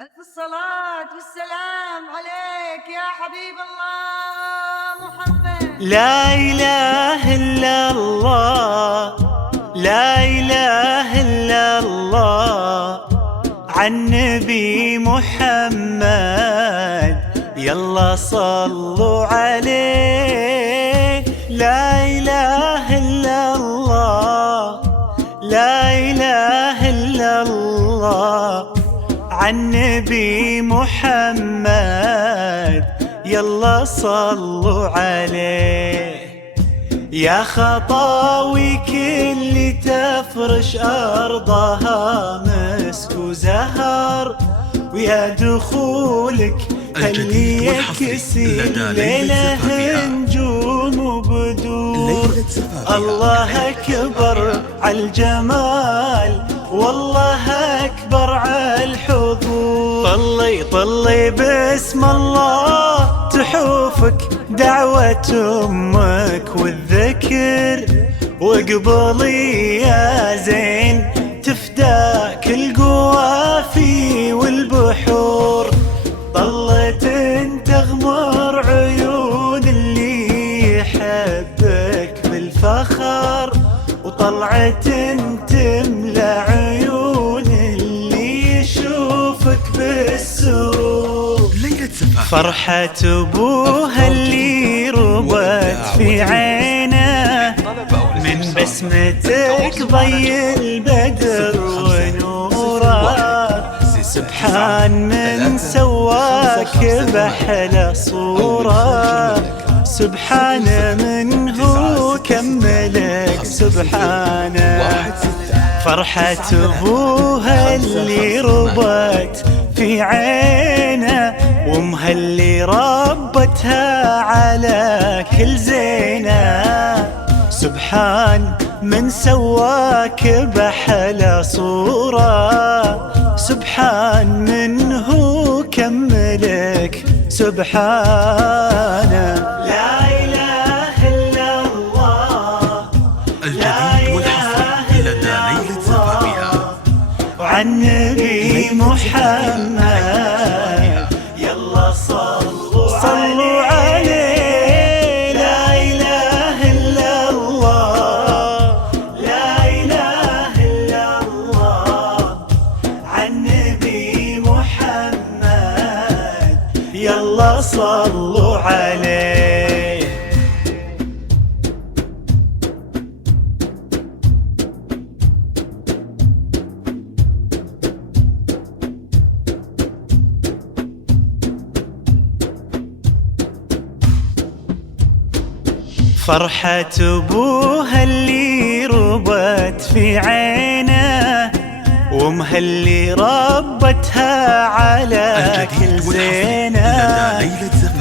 ألف الصلاة والسلام عليك يا حبيب الله محمد. لا إله إلا الله، لا إله إلا الله، عالنبي محمد يلا صلوا عليه. لا إله إلا الله، لا إله إلا الله، عالنبي محمد يلا صلوا عليه. يا خطاوي كل تفرش أرضها مسك وزهر، ويا دخولك اللي يكسي ليله نجوم وبدور. الله أكبر عالجمال، والله أكبر عالحضور. طلي باسم الله تحوفك دعوة أمك والذكر، واقبلي يا زين تفداك القوافي والبحور. طلت تغمر عيون اللي يحبك بالفخر، وطلعت تملى عيون اللي يشوفك بالسرور. فرحة أبوها اللي ربت في عينه، من بسمتك ضي البدر ونوره. سبحان من سواك بأحلى صورة، سبحان من هو كملك سبحانه. فرحة أبوها اللي ربت في عينه، وامها اللي ربتها على كل زينه. سبحان من سواك بأحلى صورة، سبحان من هو كملك سبحانه. لا إله إلا الله، الجديد والحصري لدى ليلة زفافها، وعالنبي محمد يلا صلوا عليه. لا إله إلا الله، لا إله إلا الله، عالنبي محمد يلا صلوا عليه. فرحة أبوها اللي ربت في عينه، وامها اللي ربتها على كل زينه.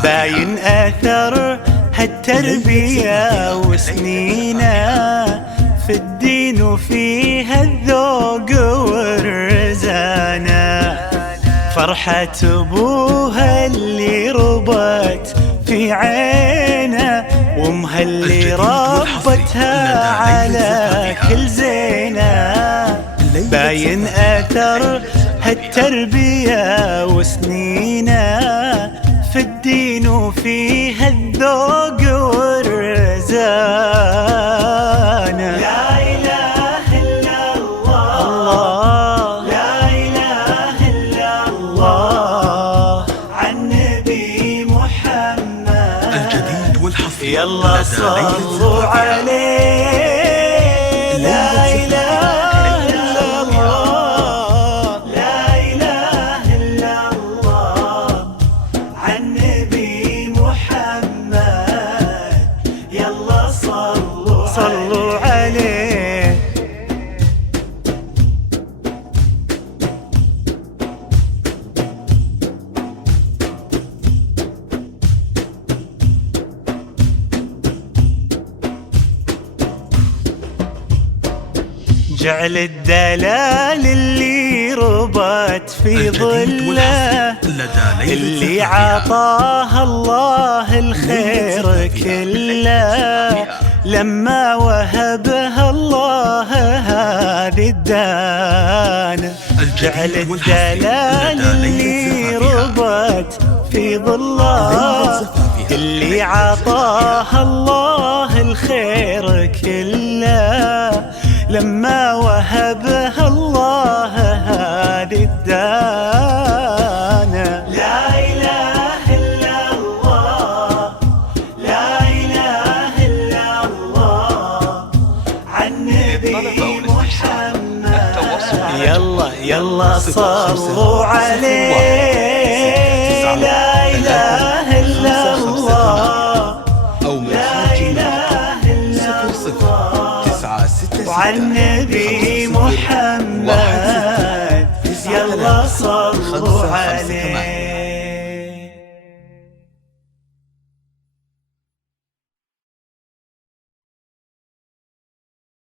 باين أثر هالتربية وسنينه في الدين، وفيها الذوق والرزانه. فرحة أبوها اللي ربت في عينه، وامها اللي ربتها على كل زينه. باين أثر هالتربية وسنينه في الدين، وفيها الذوق والرزانه. لا إله إلا الله، لا إله إلا الله، عالنبي محمد الجديد والحصري يلا صلوا عليه. لا إله إلا الله، لا إله إلا الله، عالنبي محمد يلا صلوا عليه. جعل الدلال اللي ربت في ظله، اللي عطاها الله الخير كله، لما وهبها الله هذه الدانة. جعل الدلال اللي في ظله اللي عطاها الله الخير كله لما وهبها الله هذه الدانة. لا إله إلا الله، لا إله إلا الله، عن نبي محمد. يلا صلوا عليه. لا إله إلا الله، أو من وعن نبي محمد. يلا صلوا عليه.